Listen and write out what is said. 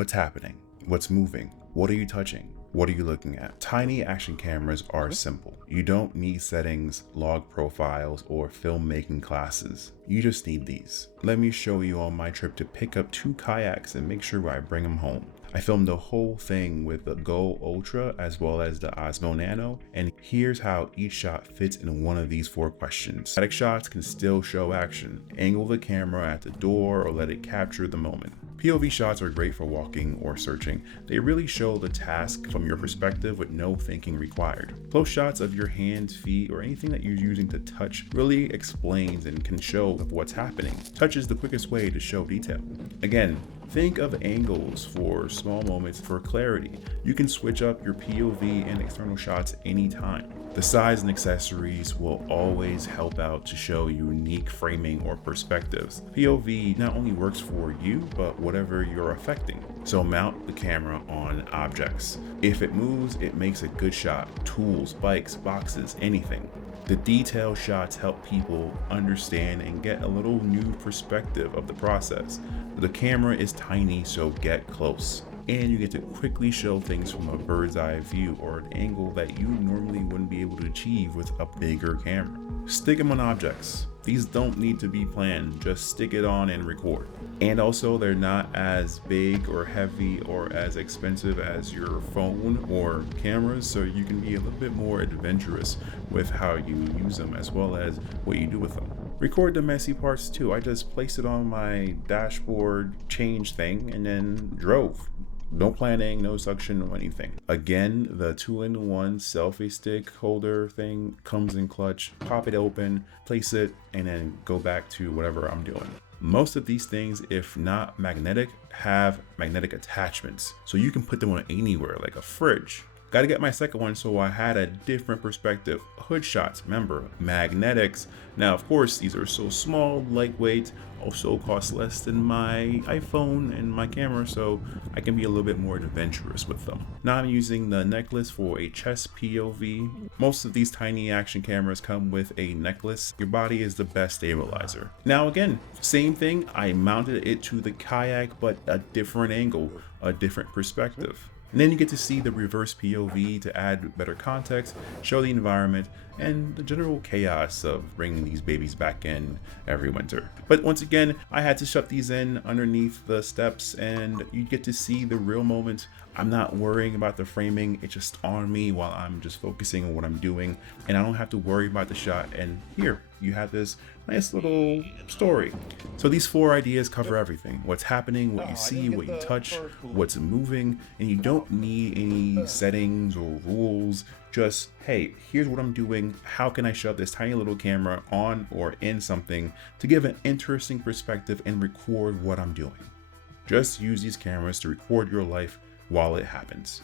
What's happening? What's moving? What are you touching? What are you looking at? Tiny action cameras are simple. You don't need settings, log profiles, or filmmaking classes. You just need these. Let me show you on my trip to pick up 2 kayaks and make sure I bring them home. I filmed the whole thing with the Go Ultra as well as the Osmo Nano, and here's how each shot fits in one of these 4 questions. Static shots can still show action. Angle the camera at the door or let it capture the moment. POV shots are great for walking or searching. They really show the task from your perspective with no thinking required. Close shots of your hands, feet, or anything that you're using to touch really explains and can show what's happening. Touch is the quickest way to show detail. Again, think of angles for small moments for clarity. You can switch up your POV and external shots anytime. The size and accessories will always help out to show unique framing or perspectives. POV not only works for you, but whatever you're affecting. So mount the camera on objects. If it moves, it makes a good shot. Tools, bikes, boxes, anything. The detail shots help people understand and get a little new perspective of the process. The camera is tiny, so get close. And you get to quickly show things from a bird's eye view or an angle that you normally wouldn't be able to achieve with a bigger camera. Stick them on objects. These don't need to be planned, just stick it on and record. And also they're not as big or heavy or as expensive as your phone or cameras, so you can be a little bit more adventurous with how you use them as well as what you do with them. Record the messy parts too. I just placed it on my dashboard change thing and then drove. No planning, no suction, no anything. Again, the 2-in-1 selfie stick holder thing comes in clutch. Pop it open, place it, and then go back to whatever I'm doing. Most of these things, if not magnetic, have magnetic attachments. So you can put them on anywhere, like a fridge. Got to get my second one, so I had a different perspective. Hood shots, remember, magnetics. Now, of course, these are so small, lightweight, also cost less than my iPhone and my camera, so I can be a little bit more adventurous with them. Now I'm using the necklace for a chest POV. Most of these tiny action cameras come with a necklace. Your body is the best stabilizer. Now again, same thing, I mounted it to the kayak, but a different angle, a different perspective. And then you get to see the reverse POV to add better context, show the environment, and the general chaos of bringing these babies back in every winter. But once again, I had to shut these in underneath the steps, and you get to see the real moment. I'm not worrying about the framing, it's just on me while I'm just focusing on what I'm doing, and I don't have to worry about the shot. And here, you have this nice little story. So these 4 ideas cover everything. What's happening, what you see, what you touch, what's moving, and you don't need any settings or rules. Just, hey, here's what I'm doing. How can I shove this tiny little camera on or in something to give an interesting perspective and record what I'm doing? Just use these cameras to record your life while it happens.